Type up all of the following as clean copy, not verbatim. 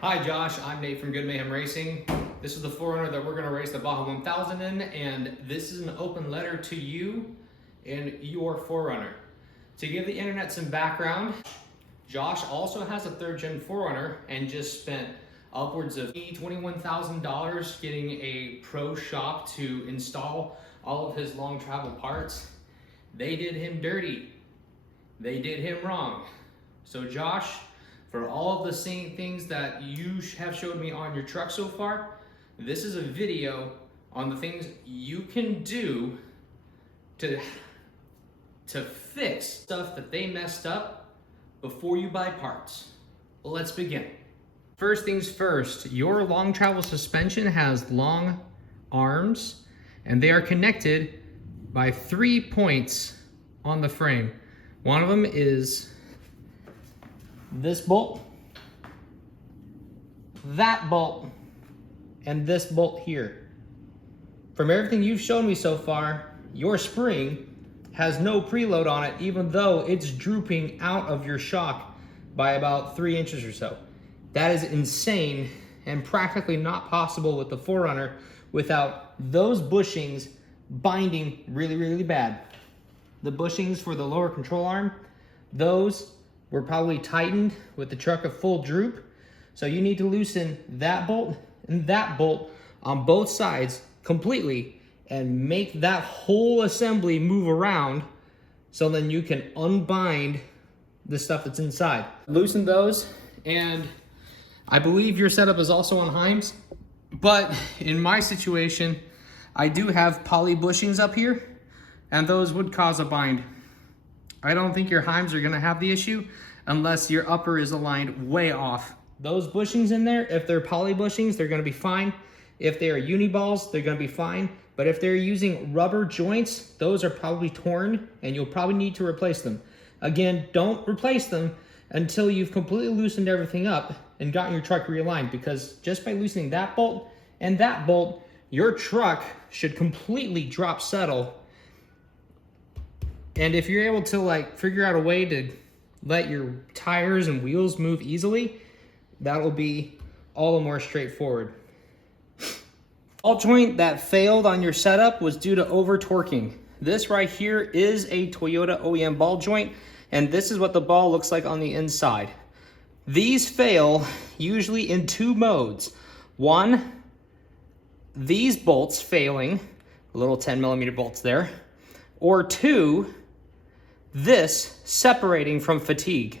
Hi Josh, I'm Nate from Good Mayhem Racing. This is the 4runner that we're going to race the Baja 1000 in, and this is an open letter to you and your 4runner. To give the internet some background, Josh also has a 3rd gen 4runner and just spent upwards of $21,000 getting a pro shop to install all of his long travel parts. They did him dirty. They did him wrong. So Josh, for all of the same things that you have showed me on your truck so far, this is a video on the things you can do to fix stuff that they messed up before you buy parts. Let's begin. First things first, your long travel suspension has long arms and they are connected by 3 points on the frame. One of them is this bolt, that bolt, and this bolt here. From everything you've shown me so far, your spring has no preload on it, even though it's drooping out of your shock by about 3 inches or so. That is insane and practically not possible with the 4runner without those bushings binding really bad. The bushings for the lower control arm, those were probably tightened with the truck at full droop. So you need to loosen that bolt and that bolt on both sides completely and make that whole assembly move around so then you can unbind the stuff that's inside. Loosen those, and I believe your setup is also on Heims, but in my situation, I do have poly bushings up here and those would cause a bind. I don't think your Heims are gonna have the issue unless your upper is aligned way off. Those bushings in there, if they're poly bushings, they're gonna be fine. If they are uni balls, they're gonna be fine. But if they're using rubber joints, those are probably torn and you'll probably need to replace them. Again, don't replace them until you've completely loosened everything up and gotten your truck realigned, because just by loosening that bolt and that bolt, your truck should completely drop settle. And if you're able to figure out a way to let your tires and wheels move easily, that'll be all the more straightforward. Ball joint that failed on your setup was due to over torquing. This right here is a Toyota OEM ball joint, and this is what the ball looks like on the inside. These fail usually in 2 modes. One, these bolts failing, little 10mm bolts there, or 2, this separating from fatigue.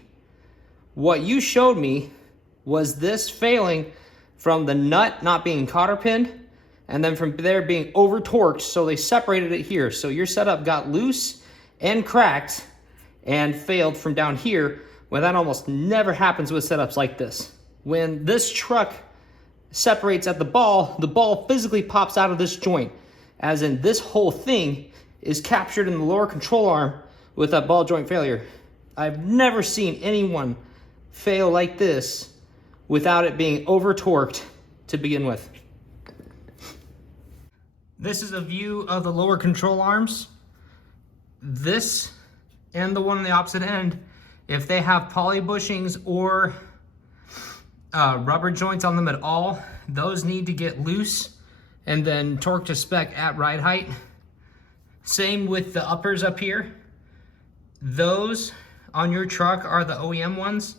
What you showed me was this failing from the nut not being cotter pinned, and then from there being over torqued, so they separated it here. So your setup got loose and cracked and failed from down here, when that almost never happens with setups like this. When this truck separates at the ball physically pops out of this joint, as in this whole thing is captured in the lower control arm with that ball joint failure. I've never seen anyone fail like this without it being over torqued to begin with. This is a view of the lower control arms. This and the one on the opposite end, if they have poly bushings or rubber joints on them at all, those need to get loose and then torqued to spec at ride height. Same with the uppers up here. Those on your truck are the OEM ones,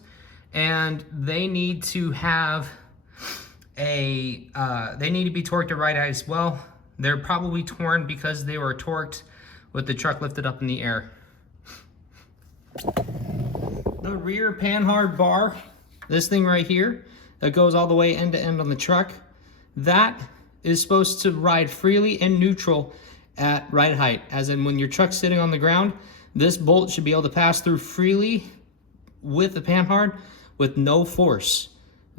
and they need to have they need to be torqued at ride height as well. They're probably torn because they were torqued with the truck lifted up in the air. The rear Panhard bar, this thing right here that goes all the way end to end on the truck, that is supposed to ride freely in neutral at ride height, as in when your truck's sitting on the ground, this bolt should be able to pass through freely with the Panhard with no force.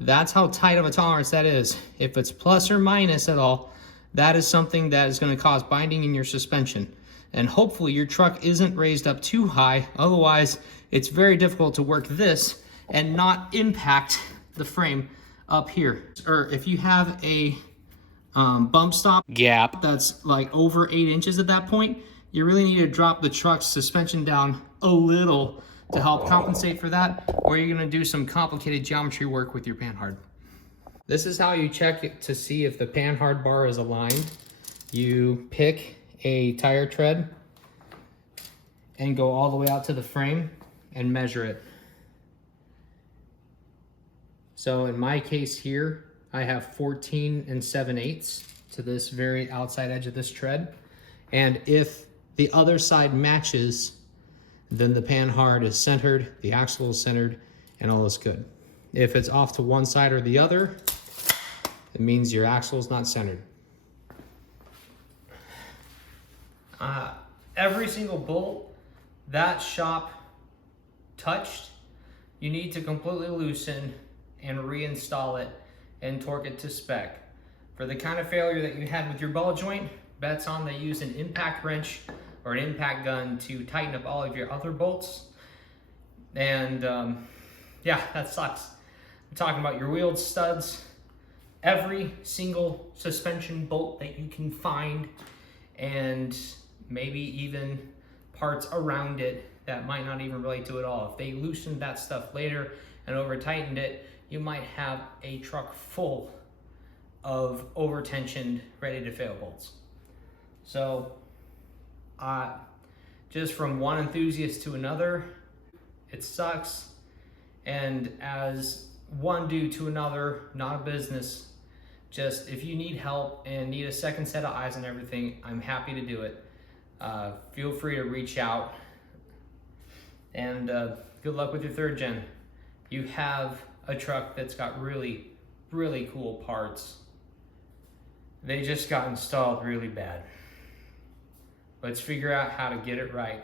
That's how tight of a tolerance that is. If it's plus or minus at all, that is something that is going to cause binding in your suspension. And hopefully your truck isn't raised up too high, otherwise it's very difficult to work this and not impact the frame up here. Or if you have a bump stop gap that's like over 8 inches at that point, you really need to drop the truck's suspension down a little to help compensate for that, or you're gonna do some complicated geometry work with your Panhard. This is how you check it to see if the Panhard bar is aligned. You pick a tire tread and go all the way out to the frame and measure it. So in my case here, I have 14 7/8 to this very outside edge of this tread. And if the other side matches, then the Panhard is centered, the axle is centered, and all is good. If it's off to one side or the other, it means your axle is not centered. Every single bolt that shop touched, you need to completely loosen and reinstall it and torque it to spec. For the kind of failure that you had with your ball joint, bets on they use an impact wrench or an impact gun to tighten up all of your other bolts. And yeah, that sucks. I'm talking about your wheel studs, every single suspension bolt that you can find, and maybe even parts around it that might not even relate to it all. If they loosened that stuff later and over tightened it, you might have a truck full of over tensioned, ready to fail bolts. So just from one enthusiast to another, it sucks. And as one dude to another, not a business, just if you need help and need a second set of eyes on everything, I'm happy to do it. Feel free to reach out, and good luck with your 3rd gen. You have a truck that's got really, really cool parts. They just got installed really bad. Let's figure out how to get it right.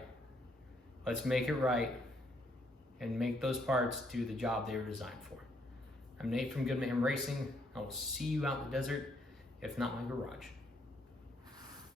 Let's make it right and make those parts do the job they were designed for. I'm Nate from Good Man Racing. I will see you out in the desert, if not my garage.